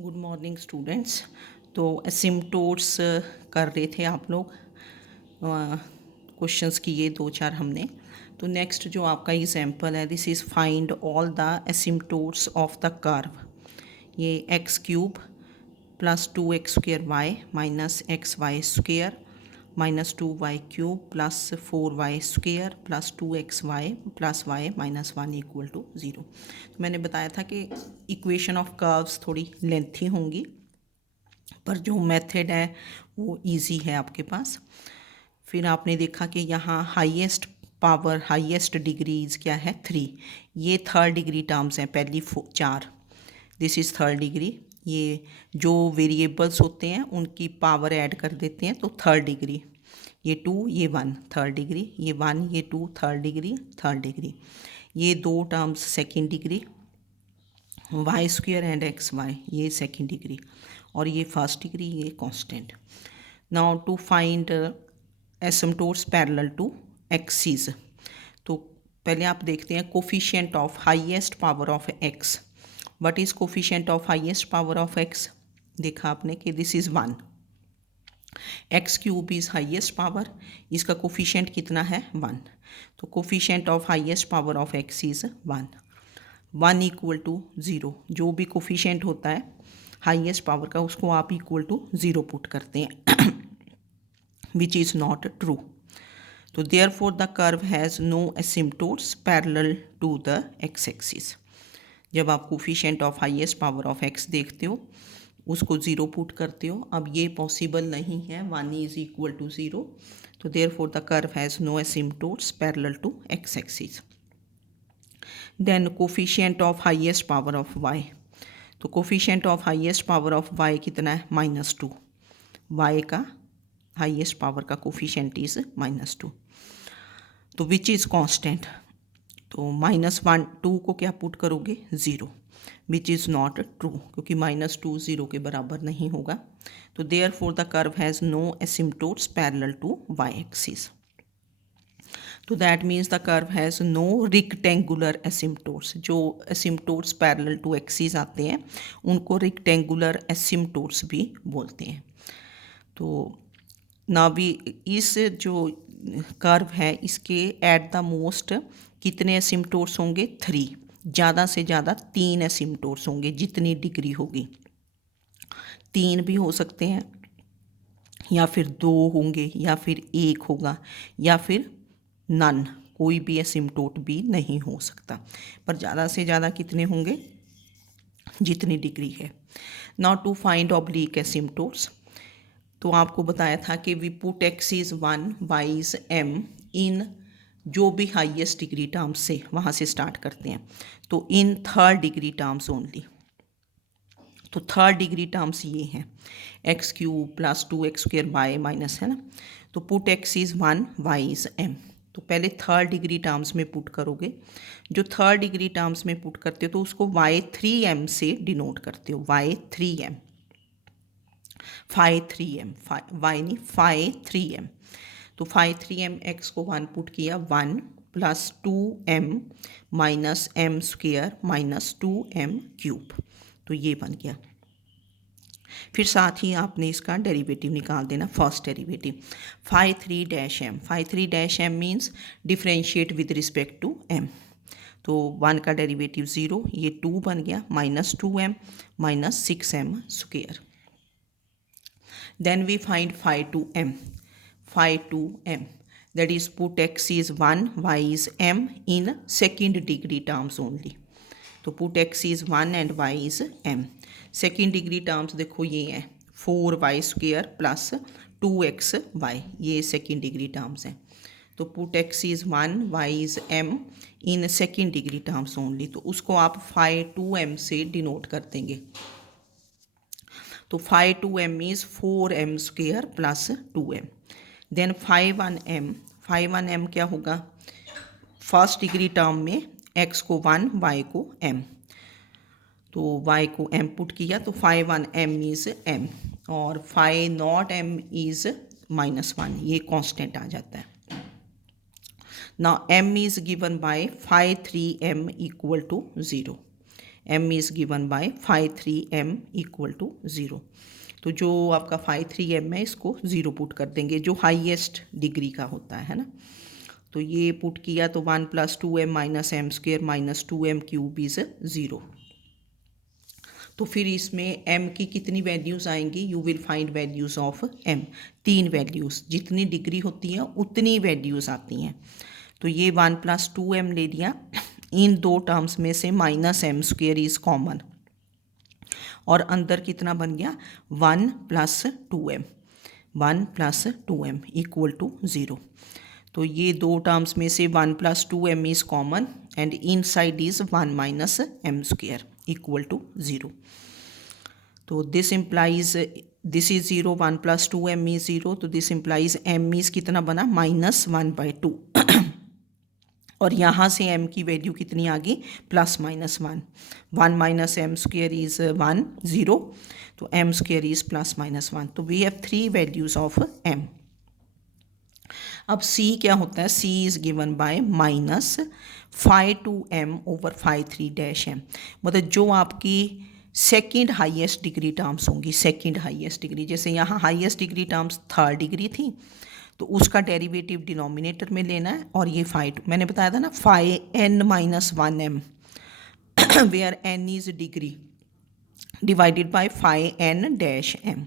Good morning students. तो asymptotes कर रहे थे आप लोग, क्वेश्चंस किए दो चार हमने। तो नेक्स्ट जो आपका एग्जाम्पल है, this is find all the asymptotes of the curve. ये x cube plus 2x² y minus x y square minus 2y cube plus 4y square plus 2xy plus y minus 1 equal to 0। तो मैंने बताया था कि equation of curves थोड़ी lengthy होंगी, पर जो मेथड है वो इजी है आपके पास। फिर आपने देखा कि यहाँ हाईएस्ट पावर हाईएस्ट डिग्रीज क्या है 3। ये थर्ड डिग्री टर्म्स हैं, पहली 4, दिस इज़ थर्ड डिग्री। ये जो वेरिएबल्स होते हैं उनकी पावर ऐड कर देते हैं तो थर्ड डिग्री। ये 2 ये 1 थर्ड डिग्री, ये 1 ये 2 थर्ड डिग्री थर्ड डिग्री। ये दो terms second degree, y square and x y ये सेकेंड डिग्री, और ये फर्स्ट डिग्री, ये constant. Now to find asymptotes parallel to axis. तो पहले आप देखते हैं coefficient of highest power of x. What is coefficient of highest power of x? देखा आपने कि this is 1। X cube is highest power, इसका कोफिशिएंट कितना है 1। तो coefficient of highest power of x is 1। 1 equal to 0। जो भी coefficient होता है हाईएस्ट पावर का उसको आप इक्वल टू 0 पुट करते हैं, विच इज़ नॉट ट्रू। तो therefore the curve has no asymptotes parallel to the x axis. जब आप coefficient of highest power of x देखते हो उसको 0 पुट करते हो। अब ये पॉसिबल नहीं है, 1 इज इक्वल टू 0। तो therefore the curve has no asymptotes parallel to x axis. Then coefficient of highest power of y. तो coefficient of highest power of y कितना है -2। वाई का हाईएस्ट पावर का कोफिशिएंट इज -2। तो which is constant? तो -1 2 को क्या put करोगे 0, विच इज़ नॉट ट्रू, क्योंकि -2 0 के बराबर नहीं होगा। तो therefore the curve has no asymptotes parallel to y axis. So that means the curve has no rectangular asymptotes. जो एसिम्टोट्स पैरेलल टू एक्सिस आते हैं उनको रिक्टेंगुलर एसिम्टोट्स भी बोलते हैं। तो ना भी इस जो कर्व है इसके एट द मोस्ट कितने एसिम्टोट्स होंगे 3। ज़्यादा से ज़्यादा 3 एसिम्टोट्स होंगे, जितनी डिग्री होगी 3 भी हो सकते हैं, या फिर 2 होंगे, या फिर 1 होगा, या फिर नन, कोई भी एसिम्टोट भी नहीं हो सकता। पर ज़्यादा से ज़्यादा कितने होंगे? जितनी डिग्री है। Now to find oblique asymptotes. तो आपको बताया था कि we put x is 1 y is m in जो भी हाईएस्ट डिग्री टर्म्स से वहाँ से स्टार्ट करते हैं, तो in third degree terms only. तो थर्ड डिग्री टर्म्स ये हैं x cube plus 2x² y minus, है ना। तो put x is 1 y is m। तो पहले थर्ड डिग्री टर्म्स में पुट करोगे। जो थर्ड डिग्री टर्म्स में पुट करते हो तो उसको y3m से डिनोट करते हो, y3m, फाई 3m, वाई नहीं फाई 3m। तो फाई 3m एक्स को 1 पुट किया, 1 plus 2m minus m square minus 2m cube. तो ये बन गया। फिर साथ ही आपने इसका डेरिवेटिव निकाल देना, first derivative phi 3-m। Phi 3-m means differentiate with respect to m। तो 1 का डेरिवेटिव 0, ये 2 बन गया minus 2m minus 6m square. Then we find phi 2m. Phi 2m, that is put x is 1 y is m in second degree terms only. तो put x is 1 and y is m। Second degree terms देखो ये हैं 4y square plus 2xy, ये second degree terms हैं। तो put x is 1 y is m in second degree terms only, तो उसको आप फाई 2m से डिनोट कर देंगे। तो phi 2m is 4m square plus 2m। Then phi 1m क्या होगा? फर्स्ट डिग्री टर्म में x को 1 y को m, तो y को m पुट किया तो फाई 1m इज़ m, और फाई नॉट m इज़ -1, ये कांस्टेंट आ जाता है। Now m is given by phi 3m equal to 0। m is given by phi 3m equal to 0। तो जो आपका फाई 3m है इसको 0 पुट कर देंगे, जो हाईएस्ट डिग्री का होता है ना। तो ये पुट किया तो 1 + 2m - m² - 2m³ इज़ 0। तो फिर इसमें m की कितनी वैल्यूज़ आएंगी, you will find values of m। 3 values, जितनी डिग्री होती हैं उतनी वैल्यूज़ आती हैं। तो ये 1 + 2m ले लिया, इन दो टर्म्स में से -m² इज़ कॉमन, और अंदर कितना बन गया 1 + 2m, 1 + 2m इक्वल टू 0। तो ये दो टर्म्स में से 1 + 2m is common and inside is 1 - m² equal to 0। तो this implies this is 0, 1 + 2m is 0, तो दिस इम्प्लाइज m इज़ कितना बना -1/2 और यहाँ से m की वैल्यू कितनी आ गई +-1, 1 - m² इज़ 1, 0, तो m² इज़ +-1। तो we have 3 values of m। अब c क्या होता है, c is given by -φ2m/φ3-m, मतलब जो आपकी सेकेंड हाईएस्ट डिग्री टर्म्स होंगी, सेकेंड हाईएस्ट डिग्री, जैसे यहाँ highest degree terms 3rd degree थी तो उसका डेरिवेटिव डिनोमिनेटर में लेना है, और ये φ2 मैंने बताया था ना φn-1m where n is degree divided by φn-m।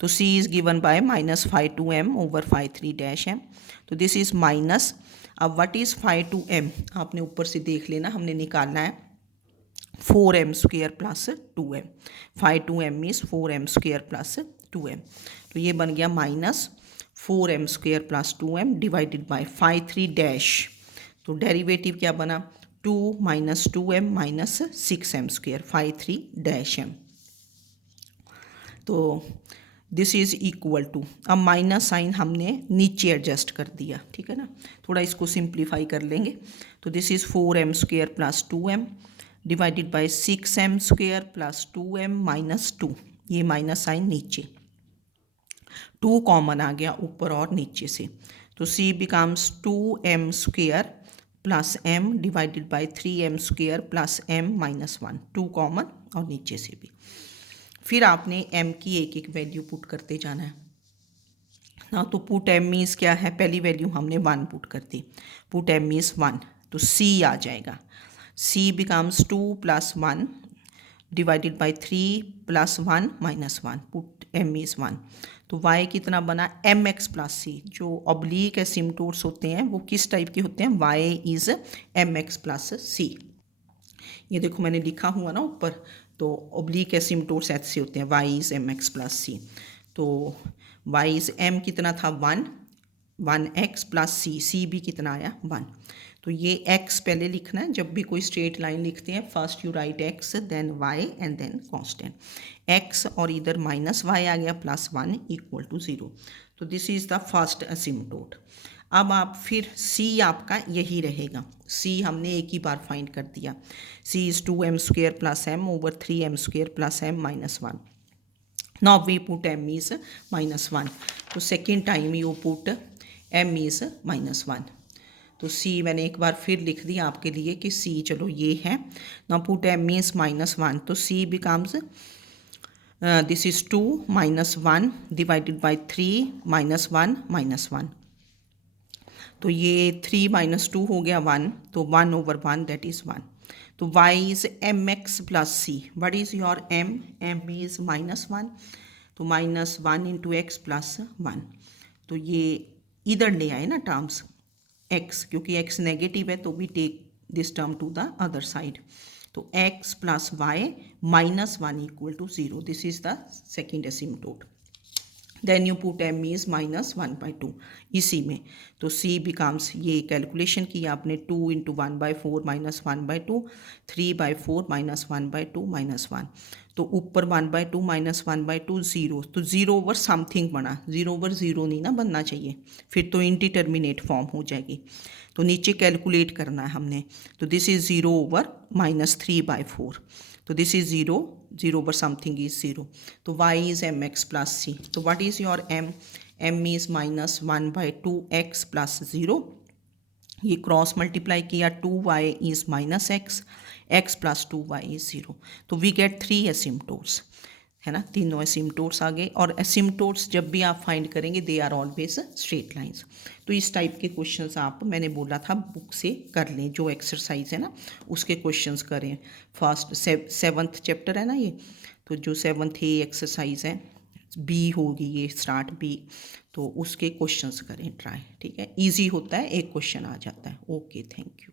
तो c is given by -φ2m/φ3-m। तो दिस इज़ माइनस, अब व्हाट इज़ φ2m आपने ऊपर से देख लेना, हमने निकालना है 4m² + 2m। φ2m is 4m² + 2m। तो ये बन गया -4m² + 2m डिवाइडेड बाय φ3 तो डेरिवेटिव क्या बना 2 - 2m - 6m², φ3 m। तो दिस इज़ इक्वल टू, अब माइनस साइन हमने नीचे एडजस्ट कर दिया, ठीक है ना, थोड़ा इसको सिंप्लीफाई कर लेंगे। तो this is 4m² + 2m divided by 6m² + 2m - 2, ये माइनस साइन नीचे, 2 कॉमन आ गया ऊपर और नीचे से, तो c becomes 2m² + m divided by 3m² + m - 1, 2 common और नीचे से भी। फिर आपने m की एक एक वैल्यू पुट करते जाना है ना। तो पुट m मीन्स क्या है, पहली वैल्यू हमने 1 पुट कर दी, पुट m मीन्स 1, तो c आ जाएगा, c becomes 2 + 1 divided by 3 + 1 - 1, put m is 1। तो y कितना बना mx + c, जो ऑब्लिक एसिम्टोट्स होते हैं वो किस टाइप के होते हैं, y इज़ mx + c। ये देखो मैंने लिखा हुआ ना ऊपर, तो ऑब्लिक एसिम्टोट्स ऐसे होते हैं, y इज़ mx + c। तो y इज़ m कितना था 1, 1x + c, c भी कितना आया 1। तो ये x पहले लिखना है, जब भी कोई स्ट्रेट लाइन लिखते हैं first you write x then y and then constant, x और इधर -y आ गया +1 इक्वल टू 0। तो this is the first asymptote. अब आप फिर c आपका यही रहेगा, c हमने एक ही बार फाइंड कर दिया, c is 2m² + m/3m² + m - 1। Now we put m is -1, तो second time you put m is -1। तो c मैंने एक बार फिर लिख दिया आपके लिए कि c चलो ये है। Now put m is -1, तो c becomes this is 2 - 1 divided by 3 - 1 - 1। तो ये 3 - 2 हो गया 1, तो 1/1 दैट इज़ 1। तो y is mx + c, what is your m, m is -1, तो -1 × x + 1। तो ये इधर ले आए ना टर्म्स x, क्योंकि x नेगेटिव है तो we take this term to the other side. तो x + y -1 equal to 0, this is the second asymptote. Then you put m is -1/2 इसी में, तो c बिकम्स, ये कैलकुलेशन की आपने 2 × 1/4 -1/2, 3/4 -1/2 -1। तो ऊपर 1/2 -1/2 0, तो 0/, समथिंग बना, 0/0 नहीं ना बनना चाहिए, फिर तो इनडिटर्मिनेट फॉर्म हो जाएगी। तो नीचे कैलकुलेट करना है हमने, तो दिस इज़ 0/, -3/4, तो दिस इज़ 0, 0/, समथिंग इज़ 0। तो y इज़ mx + c, तो what is your m, m is -1/2x + 0, ये क्रॉस मल्टीप्लाई किया, 2y is -x, x plus 2y is 0। तो वी गेट 3 एसिम्टोट्स, है ना, तीनों एसिम्टोट्स आ गए। और एसिम्टोट्स जब भी आप फाइंड करेंगे they are always straight lines. तो इस टाइप के क्वेश्चंस आप, मैंने बोला था बुक से कर लें, जो एक्सरसाइज है ना उसके क्वेश्चंस करें। फर्स्ट 7th चैप्टर है ना ये, तो जो 7th ये एक्सरसाइज है, बी होगी ये, स्टार्ट बी, तो उसके क्वेश्चंस करें ट्राई, ठीक है। ईजी होता है, एक क्वेश्चन आ जाता है। Okay, thank you.